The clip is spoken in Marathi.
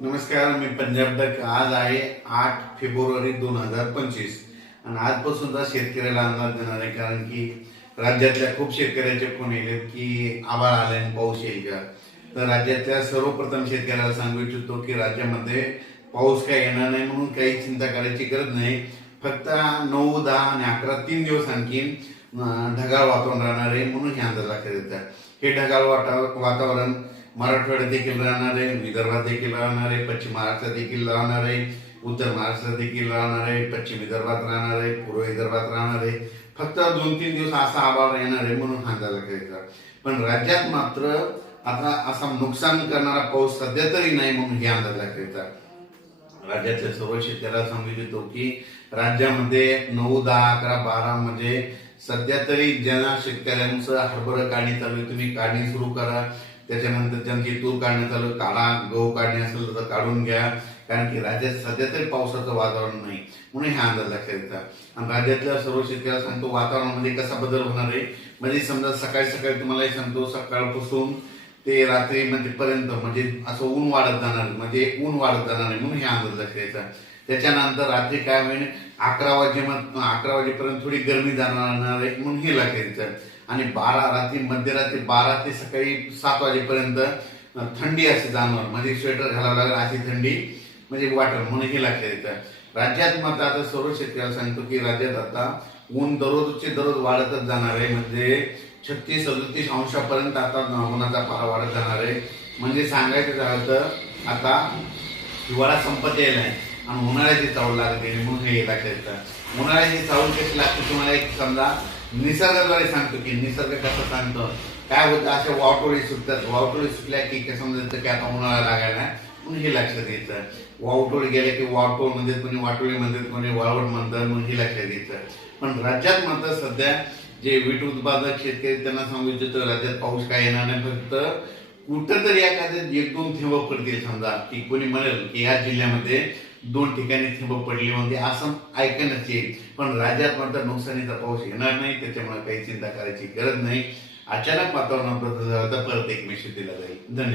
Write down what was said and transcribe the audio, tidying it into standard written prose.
नमस्कार, मी पंजाब डक. आज आहे 8 फेब्रुवारी 2025 आणि आजपासून शेतकऱ्याला अंदाज देणार आहे. कारण की राज्यातल्या खूप शेतकऱ्याचे फोन येतात की आभाळ आले आणि पाऊस येईल का. तर राज्यातल्या सर्वप्रथम शेतकऱ्याला सांगू इच्छितो की राज्यामध्ये पाऊस काय येणार नाही, म्हणून काही चिंता करायची गरज नाही. फक्त 9, 10 आणि 11 3 दिवस आणखीन ढगाळ वातावरण राहणार आहे, म्हणून हे अंदाज लक्षात येतात. हे ढगाळ वातावरण मराठवाड्यात देखील राहणार आहे, विदर्भात देखील राहणार आहे, पश्चिम महाराष्ट्रात देखील राहणार आहे, उत्तर महाराष्ट्रात देखील राहणार आहे, पश्चिम विदर्भात राहणार आहे, पूर्व विदर्भात राहणार आहे. फक्त 2-3 दिवस असा आभाळ येणार आहे, म्हणून हा अंदाज करायचा. पण राज्यात मात्र आता असा नुकसान करणारा पाऊस सध्या तरी नाही, म्हणून हे अंदाज करायचा. राज्यातल्या सर्व शेतकऱ्याला सांगू इच्छितो की राज्यामध्ये 9, 10, 11, 12 म्हणजे सध्या तरी ज्यांना शेतकऱ्यांचं हरभरा काढणी चालू आहे, तुम्ही काढणी सुरू करा. त्याच्यानंतर ज्यांची तूर काढण्यात चालू काढा, गहू काढणे असेल तर काढून घ्या. कारण की राज्यात सध्या तरी पावसाचं वातावरण नाही, म्हणून हा अंदाज लक्षात येतात. आणि राज्यातल्या सर्व शेतकऱ्याला सांगतो वातावरणामध्ये कसा बदल होणार आहे. म्हणजे समजा सकाळी सकाळी तुम्हाला सांगतो सकाळपासून ते रात्री पर्यंत म्हणजे असं ऊन वाढत जाणार, म्हणजे ऊन वाढत जाणार आहे, म्हणून हे अंदाज लक्षात येतात. त्याच्यानंतर रात्री काय होईल 11 वाजेपर्यंत थोडी गरमी जाणार आहे, म्हणून हे लक्षात येतं. आणि मध्यरात्री 12 ते सकाळी 7 वाजेपर्यंत थंडी अशी जाणवणार, म्हणजे स्वेटर घालावं लागेल अशी थंडी म्हणजे वाटेल, म्हणून हे लक्षात येतं. राज्यात मात्र आता सर्व शेतकऱ्याला सांगतो की राज्यात आता ऊन दररोज वाढतच जाणार आहे. म्हणजे 36-37 अंशापर्यंत आता उन्हाचा पारा वाढत जाणार आहे. म्हणजे सांगायचं झालं तर आता हिवाळा संपत येईल आहे आणि उन्हाळ्याची चावल लागते, म्हणून हे लक्षात येतं. उन्हाळ्याची चावल कशी लागते तुम्हाला एक समजा निसर्गाद्वारे सांगतो की निसर्ग कसं सांगतो. काय होतं, अशा वावटोळी सुटतात. वावटोळी सुटल्या की समजायचं की आता उन्हाळा लागायला, म्हणून हे लक्षात येतं. वावटोळी गेल्या की वावटोळ म्हणतात, कोणी वाटोळी म्हणतात, कोणी वाळवट म्हणतात, म्हणून हे लक्षात येतं. पण राज्यात मात्र सध्या जे वीट उत्पादक शेतकरी त्यांना सांगू इच्छितो राज्यात पाऊस काय येणार नाही. फक्त कुठंतरी एखाद्या 1-2 थेंब पडतील. समजा की कोणी म्हणेल की या जिल्ह्यामध्ये 2 ठिकाणी थेंब पडली म्हणजे असं ऐकण्यात येईल. पण राज्यात मात्र नुकसानीचा पाऊस येणार नाही, त्याच्यामुळे काही चिंता करायची गरज नाही. अचानक वातावरणात बदल झाला तर परत एक मेसेज दिला जाईल. धन्यवाद.